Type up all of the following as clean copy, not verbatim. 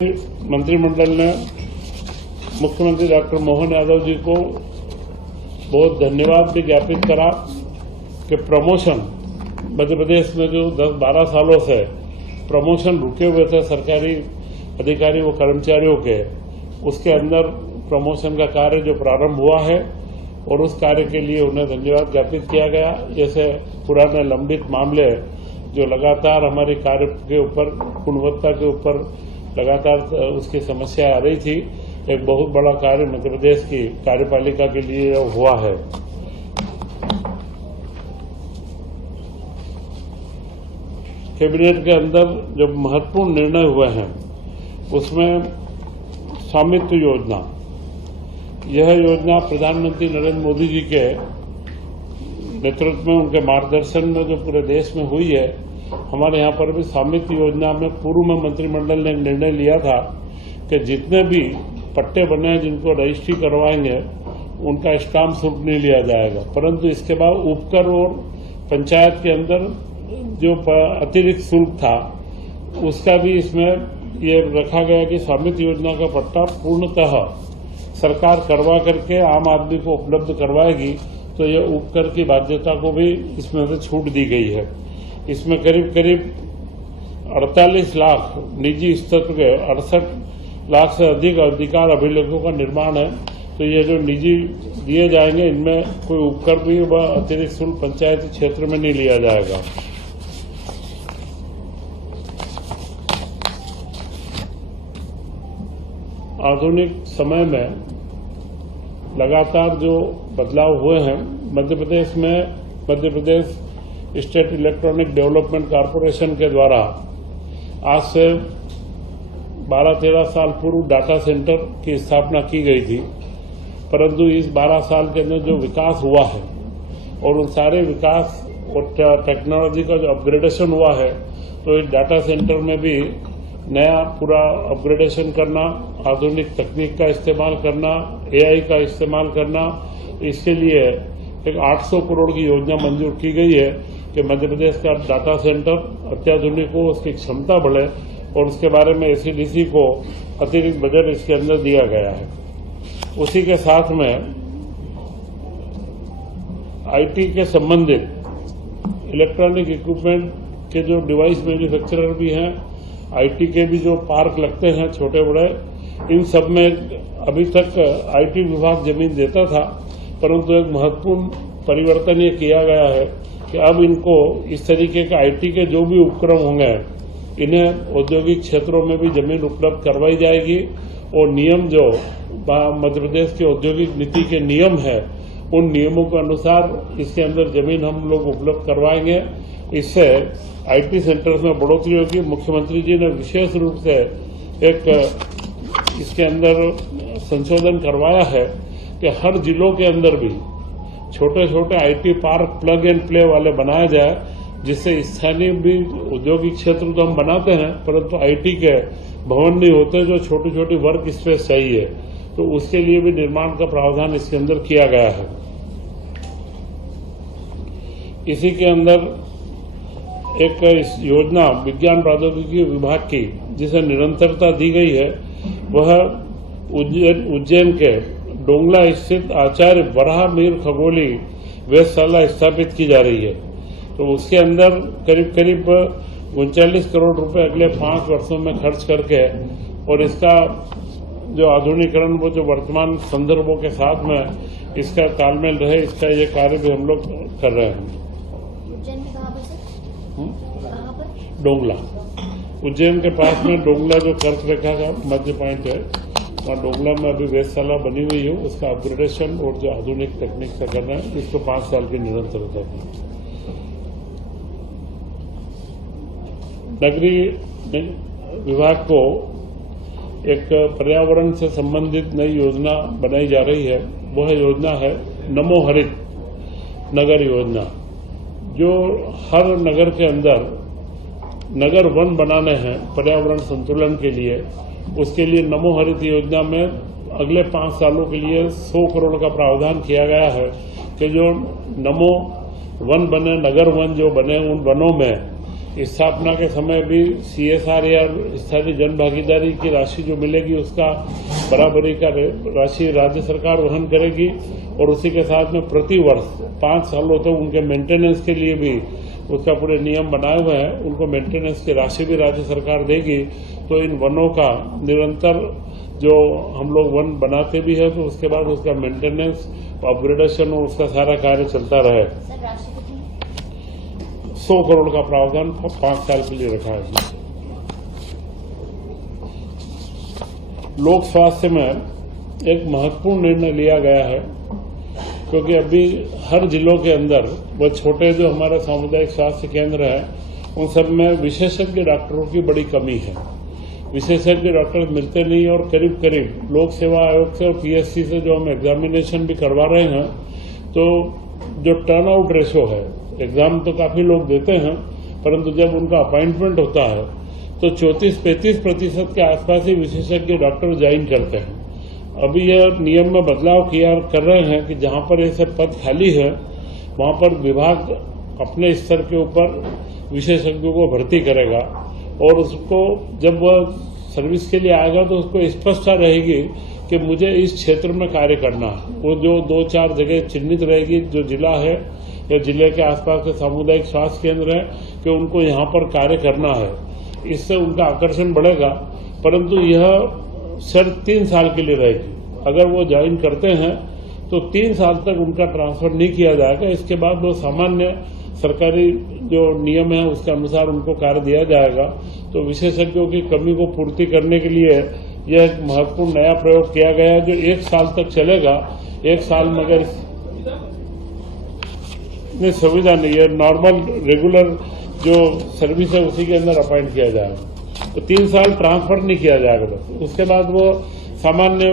मंत्रिमंडल ने मुख्यमंत्री डॉक्टर मोहन यादव जी को बहुत धन्यवाद भी ज्ञापित करा कि प्रमोशन मध्य प्रदेश में जो 10-12 सालों से प्रमोशन रुके हुए थे सरकारी अधिकारी व कर्मचारियों के, उसके अंदर प्रमोशन का कार्य जो प्रारंभ हुआ है और उस कार्य के लिए उन्हें धन्यवाद ज्ञापित किया गया। जैसे पुराने लंबित मामले जो लगातार हमारे कार्य के ऊपर, गुणवत्ता के ऊपर लगातार उसकी समस्या आ रही थी, एक बहुत बड़ा कार्य मध्य प्रदेश की कार्यपालिका के लिए हुआ है। कैबिनेट के अंदर जो महत्वपूर्ण निर्णय हुए हैं उसमें स्वामित्व योजना, यह योजना प्रधानमंत्री नरेंद्र मोदी जी के नेतृत्व में, उनके मार्गदर्शन में जो पूरे देश में हुई है, हमारे यहाँ पर भी स्वामित्व योजना में पूर्व में मंत्रिमंडल ने निर्णय लिया था कि जितने भी पट्टे बने हैं जिनको रजिस्ट्री करवाएंगे उनका स्टाम्प शुल्क नहीं लिया जाएगा, परंतु इसके बाद उपकर और पंचायत के अंदर जो अतिरिक्त शुल्क था उसका भी इसमें ये रखा गया कि स्वामित्व योजना का पट्टा पूर्णतः सरकार करवा करके आम आदमी को उपलब्ध करवाएगी, तो ये उपकर की बाध्यता को भी इसमें से छूट दी गई है। इसमें करीब 48 लाख निजी स्तर के 68 लाख से अधिक अधिकार अभिलेखों का निर्माण है। तो ये जो निजी दिए जाएंगे इनमें कोई उपकर भी व अतिरिक्त शुल्क पंचायती क्षेत्र में नहीं लिया जाएगा। आधुनिक समय में लगातार जो बदलाव हुए हैं, मध्य प्रदेश में Madhya Pradesh state electronic development corporation के द्वारा आज से 12-13 साल पूर्व डाटा सेंटर की स्थापना की गई थी, परंतु इस 12 साल के अंदर जो विकास हुआ है और उन सारे विकास और टेक्नोलॉजी का जो अपग्रेडेशन हुआ है, तो इस डाटा सेंटर में भी नया पूरा अपग्रेडेशन करना, आधुनिक तकनीक का इस्तेमाल करना, एआई का इस्तेमाल करना, इसके लिए एक 800 करोड़ की योजना मंजूर की गई है कि मध्य प्रदेश का डाटा सेंटर अत्याधुनिक हो, उसकी क्षमता बढ़े, और उसके बारे में एसीडीसी को अतिरिक्त बजट इसके अंदर दिया गया है। उसी के साथ में आईटी के संबंधित इलेक्ट्रॉनिक इक्विपमेंट के जो डिवाइस मैन्युफैक्चरर भी हैं, आईटी के भी जो पार्क लगते हैं छोटे बड़े, इन सब में अभी तक आईटी विभाग जमीन देता था, परंतु एक महत्वपूर्ण परिवर्तन ये किया गया है कि अब इनको इस तरीके के आईटी के जो भी उपक्रम होंगे इन्हें औद्योगिक क्षेत्रों में भी जमीन उपलब्ध करवाई जाएगी, और नियम जो मध्य प्रदेश की औद्योगिक नीति के नियम है उन नियमों के अनुसार इसके अंदर जमीन हम लोग उपलब्ध करवाएंगे। इससे आईटी सेंटर में बढ़ोतरी होगी। मुख्यमंत्री जी ने विशेष रूप से एक इसके अंदर संशोधन करवाया है कि हर जिलों के अंदर भी छोटे छोटे IT park plug and play वाले बनाया जाए, जिससे स्थानीय भी औद्योगिक क्षेत्र तो हम बनाते हैं, परंतु आईटी के भवन नहीं होते जो छोटी छोटी वर्क स्पेस चाहिए, तो उसके लिए भी निर्माण का प्रावधान इसके अंदर किया गया है। इसी के अंदर एक योजना विज्ञान प्रौद्योगिकी विभाग की जिसे निरंतरता दी गई है, वह उज्जैन के डोंगला स्थित आचार्य वराहमिहिर खगोली वेधशाला स्थापित की जा रही है। तो उसके अंदर करीब 39 करोड़ रुपए अगले 5 वर्षों में खर्च करके, और इसका जो आधुनिकीकरण वो जो वर्तमान संदर्भों के साथ में इसका तालमेल रहे, इसका ये कार्य भी हम लोग कर रहे हैं। उज्जैन में कहाँ पर? डोंगला, उज्जैन के पास में डोंगला जो कर्क रेखा का मध्य पॉइंट है, वहाँ डोंगला में अभी वेधशाला बनी हुई है, उसका अपग्रेडेशन और जो आधुनिक तकनीक से करना है, इसको 5 साल की निरंतरता दी। नगरीय विभाग को एक पर्यावरण से संबंधित नई योजना बनाई जा रही है। वह योजना है नमो हरित नगर योजना, जो हर नगर के अंदर नगर वन बनाने हैं पर्यावरण संतुलन के लिए। उसके लिए नमो हरित योजना में अगले 5 सालों के लिए 100 करोड़ का प्रावधान किया गया है कि जो नमो वन बने, नगर वन जो बने, उन वनों में स्थापना के समय भी CSR या स्थानीय जन भागीदारी की राशि जो मिलेगी उसका बराबरी का राशि राज्य सरकार वहन करेगी और उसी के साथ में प्रति वर्ष 5 सालों तक उनके मेंटेनेंस के लिए भी उसका पूरे नियम बनाए हुए हैं, उनको मेंटेनेंस की राशि भी राज्य सरकार देगी। तो इन वनों का निरंतर जो हम लोग वन बनाते भी है तो उसके बाद उसका मेंटेनेंस, अपग्रेडेशन और उसका सारा कार्य चलता रहे। सर राशि कितनी? 100 करोड़ का प्रावधान 5 साल के लिए रखा है। लोक स्वास्थ्य में एक महत्वपूर्ण निर्णय लिया गया है क्योंकि अभी हर जिलों के अंदर वो छोटे जो हमारे सामुदायिक स्वास्थ्य केंद्र हैं उन सब में विशेषज्ञ डॉक्टरों की बड़ी कमी है। विशेषज्ञ डॉक्टर मिलते नहीं और करीब करीब लोक सेवा आयोग से और PSC से जो हम एग्जामिनेशन भी करवा रहे हैं तो जो टर्न आउट रेशो है, एग्जाम तो काफी लोग देते हैं परंतु जब उनका अपॉइंटमेंट होता है तो 34-35% के आसपास ही विशेषज्ञ डॉक्टर ज्वाइन करते हैं। अभी यह नियम में बदलाव कर रहे हैं कि जहां पर ऐसे पद खाली है वहां पर विभाग अपने स्तर के ऊपर विशेषज्ञों को भर्ती करेगा और उसको जब वह सर्विस के लिए आएगा तो उसको स्पष्टता रहेगी कि मुझे इस क्षेत्र में कार्य करना है। वो जो 2-4 जगह चिन्हित रहेगी जो जिला है या जिले के आसपास के सामुदायिक स्वास्थ्य केंद्र है कि उनको यहाँ पर कार्य करना है, इससे उनका आकर्षण बढ़ेगा। परंतु यह सिर्फ 3 साल के लिए रहेगी। अगर वो ज्वाइन करते हैं तो 3 साल तक उनका ट्रांसफर नहीं किया जाएगा। इसके बाद वो सामान्य सरकारी जो नियम है उसके अनुसार उनको कार्य दिया जाएगा। तो विशेषज्ञों की कमी को पूर्ति करने के लिए यह एक महत्वपूर्ण नया प्रयोग किया गया है जो 1 साल तक चलेगा। 1 साल में अगर नहीं सुविधा नहीं है, नॉर्मल रेगुलर जो सर्विस है उसी के अंदर अपॉइंट किया जाएगा। तो 3 साल ट्रांसफर नहीं किया जाएगा बस। उसके बाद वो सामान्य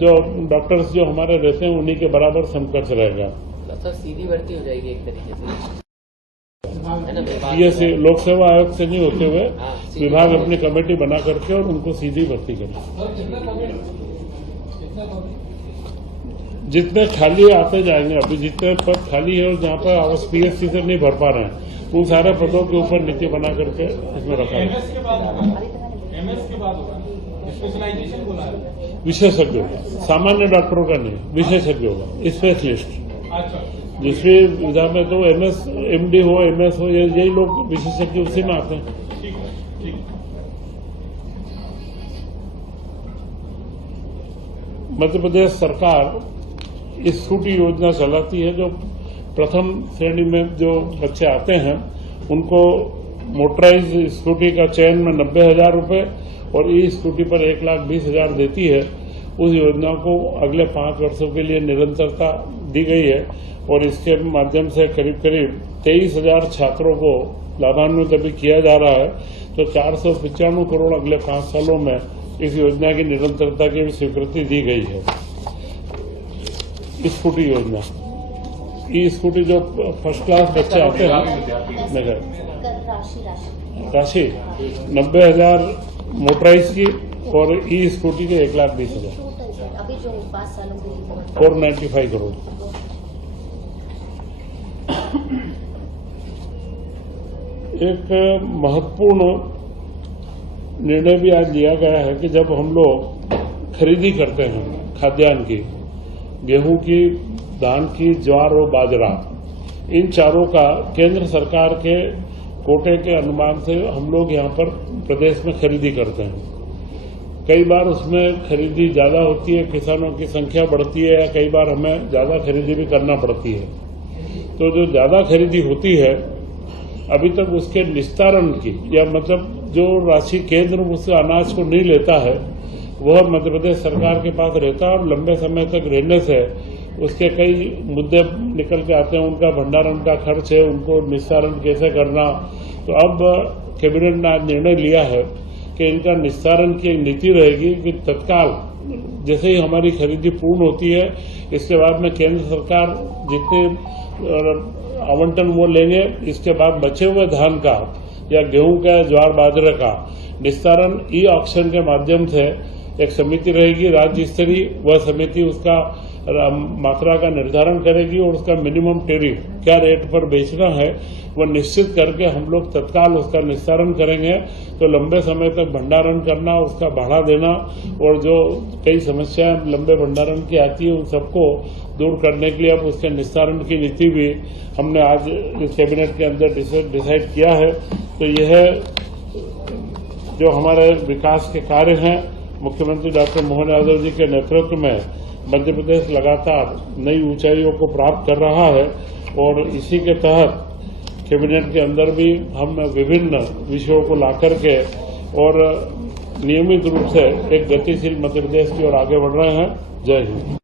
जो डॉक्टर्स जो हमारे रहते हैं उन्हीं के बराबर समकक्ष रहेगा। सर सीधी भर्ती हो जाएगी एक तरीके से, है ना? ये से लोक सेवा आयोग से नहीं होते हुए विभाग अपनी कमेटी बना करके और उनको सीधी भर्ती करे। जितने खाली आते जाएंगे, अभी जितने पद खाली है और जहाँ पर PSC से नहीं भर पा रहे हैं उन सारे पदों के ऊपर नीति बना करके इसमें रखा है। विशेषज्ञों का, सामान्य डॉक्टरों का नहीं, विशेषज्ञों का, स्पेशलिस्ट। जिसमें विधा में तो MS MD हो, MS हो, यही लोग विशेषज्ञ उसी में आते हैं। मध्य प्रदेश सरकार इस स्कूटी योजना चलाती है। जो प्रथम श्रेणी में जो बच्चे आते हैं उनको मोटराइज स्कूटी का चयन में 90,000 रुपये और ई स्कूटी पर 1,20,000 देती है। उस योजना को अगले 5 वर्षों के लिए निरंतरता दी गई है और इसके माध्यम से करीब करीब 23,000 छात्रों को लाभान्वित अभी किया जा रहा है। तो 495 करोड़ अगले 5 सालों में इस योजना की निरंतरता की भी स्वीकृति दी गई है। स्कूटी योजना, ई स्कूटी जो फर्स्ट क्लास बच्चे आते हैं राशि 90,000 मोटराइज की और ई स्कूटी के 1,20,000, अभी जो 5 सालों के 495 करोड़। एक महत्वपूर्ण निर्णय भी आज लिया गया है कि जब हम लोग खरीदी करते हैं खाद्यान्न की, गेहूं की, धान की, ज्वार और बाजरा, इन चारों का केंद्र सरकार के कोटे के अनुमान से हम लोग यहाँ पर प्रदेश में खरीदी करते हैं। कई बार उसमें खरीदी ज्यादा होती है, किसानों की संख्या बढ़ती है या कई बार हमें ज्यादा खरीदी भी करना पड़ती है। तो जो ज्यादा खरीदी होती है अभी तक उसके निस्तारण की या मतलब जो राशि केंद्र उस अनाज को नहीं लेता है वह मध्य प्रदेश सरकार के पास रहता है और लंबे समय तक रहने से उसके कई मुद्दे निकल के आते हैं। उनका भंडारण का खर्च है, उनको निस्तारण कैसे करना। तो अब कैबिनेट ने आज निर्णय लिया है कि इनका निस्तारण की नीति रहेगी कि तत्काल जैसे ही हमारी खरीदी पूर्ण होती है इसके बाद में केंद्र सरकार जितने आवंटन वो लेंगे, इसके बाद बचे हुए धान का या गेहूं का, ज्वार बाजरे का निस्तारण ई ऑक्शन के माध्यम से एक समिति रहेगी राज्य स्तरीय। वह समिति उसका मात्रा का निर्धारण करेगी और उसका मिनिमम टेरिफ क्या रेट पर बेचना है वो निश्चित करके हम लोग तत्काल उसका निस्तारण करेंगे। तो लंबे समय तक भंडारण करना, उसका बढ़ा देना और जो कई समस्याएं लंबे भंडारण की आती है उन सबको दूर करने के लिए अब उसके निस्तारण की नीति भी हमने आज इस कैबिनेट के अंदर डिसाइड किया है। तो यह जो हमारे विकास के कार्य हैं मुख्यमंत्री डॉक्टर मोहन यादव जी के नेतृत्व में मध्य प्रदेश लगातार नई ऊंचाइयों को प्राप्त कर रहा है और इसी के तहत कैबिनेट के अंदर भी हम विभिन्न विषयों को ला करके और नियमित रूप से एक गतिशील मध्य प्रदेश की ओर आगे बढ़ रहे हैं। जय हिंद।